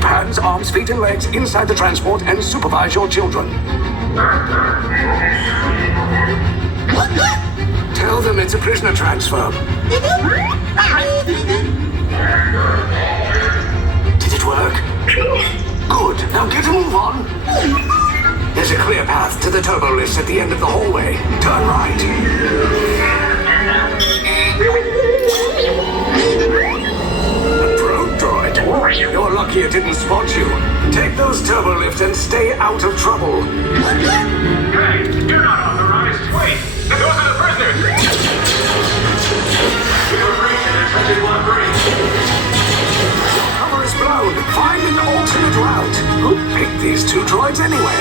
Keep hands, arms, feet, and legs inside the transport and supervise your children. Tell them it's a prisoner transfer. Did it work? Good. Now get a move on. There's a clear path to the turbo lifts at the end of the hallway. Turn right. A probe droid. You're lucky it didn't spot you. Take those turbo lifts and stay out of trouble. Hey, you're not authorized. Wait, those are the prisoners. We were breaching and touching one breach. Cover is blown. Find an alternate route. Who picked these two droids anyway?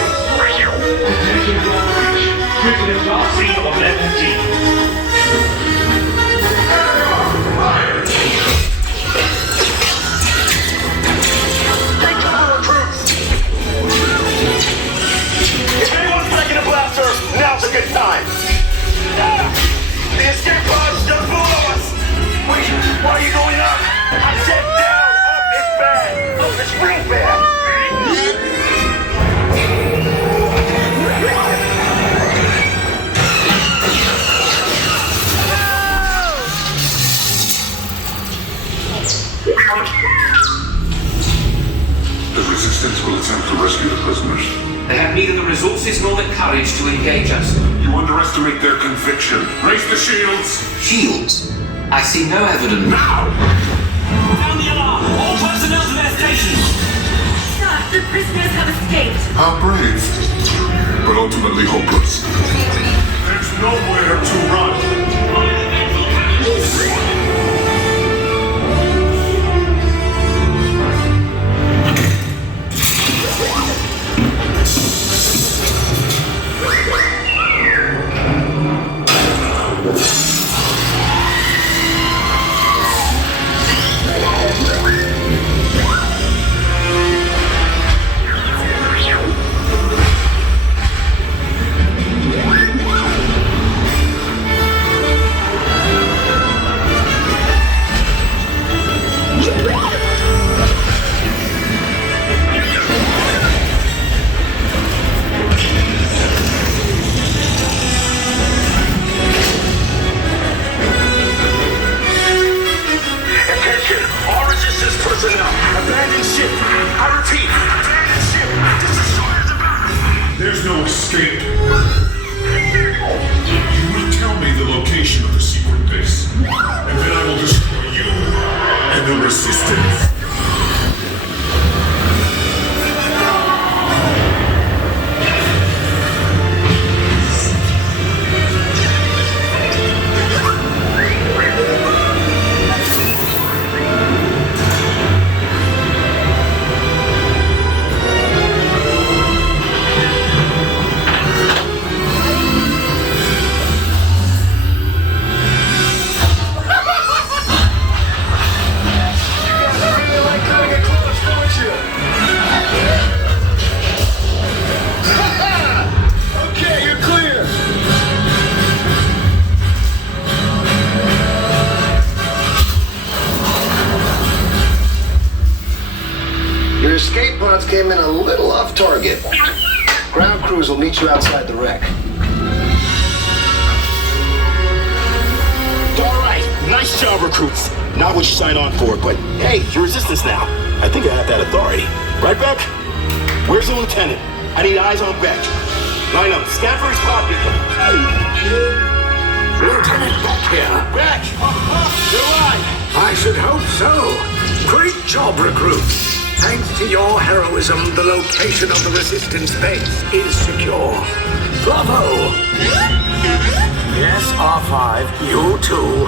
Frequency of level D. Take cover, recruits! If anyone's taking a blaster, now's a good time. The escape pod's just below us. Wait, why are you going up? I said down. Up is bad. Up is real bad. The Resistance will attempt to rescue the prisoners. They have neither the resources nor the courage to engage us. You underestimate their conviction. Raise the shields! Shields? I see no evidence. Now! Sound the alarm! All personnel to their stations! Sir, the prisoners have escaped. How brave, but ultimately hopeless. There's nowhere to run. Abandon ship! I repeat, abandon ship! This destroyer's about! There's no escape. You will tell me the location of the secret base, and then I will destroy you and the Resistance. Your escape pods came in a little off target. Ground crews will meet you outside the wreck. All right, nice job, recruits. Not what you signed on for, but hey, you're Resistance now. I think I have that authority. Right, Beck? Where's the lieutenant? I need eyes on Beck. Line up, scan for his pod beacon. Lieutenant Beck here. Beck! You're alive! I should hope so. Great job, recruits. Thanks to your heroism, the location of the Resistance base is secure. Bravo! Yes, R5, you too.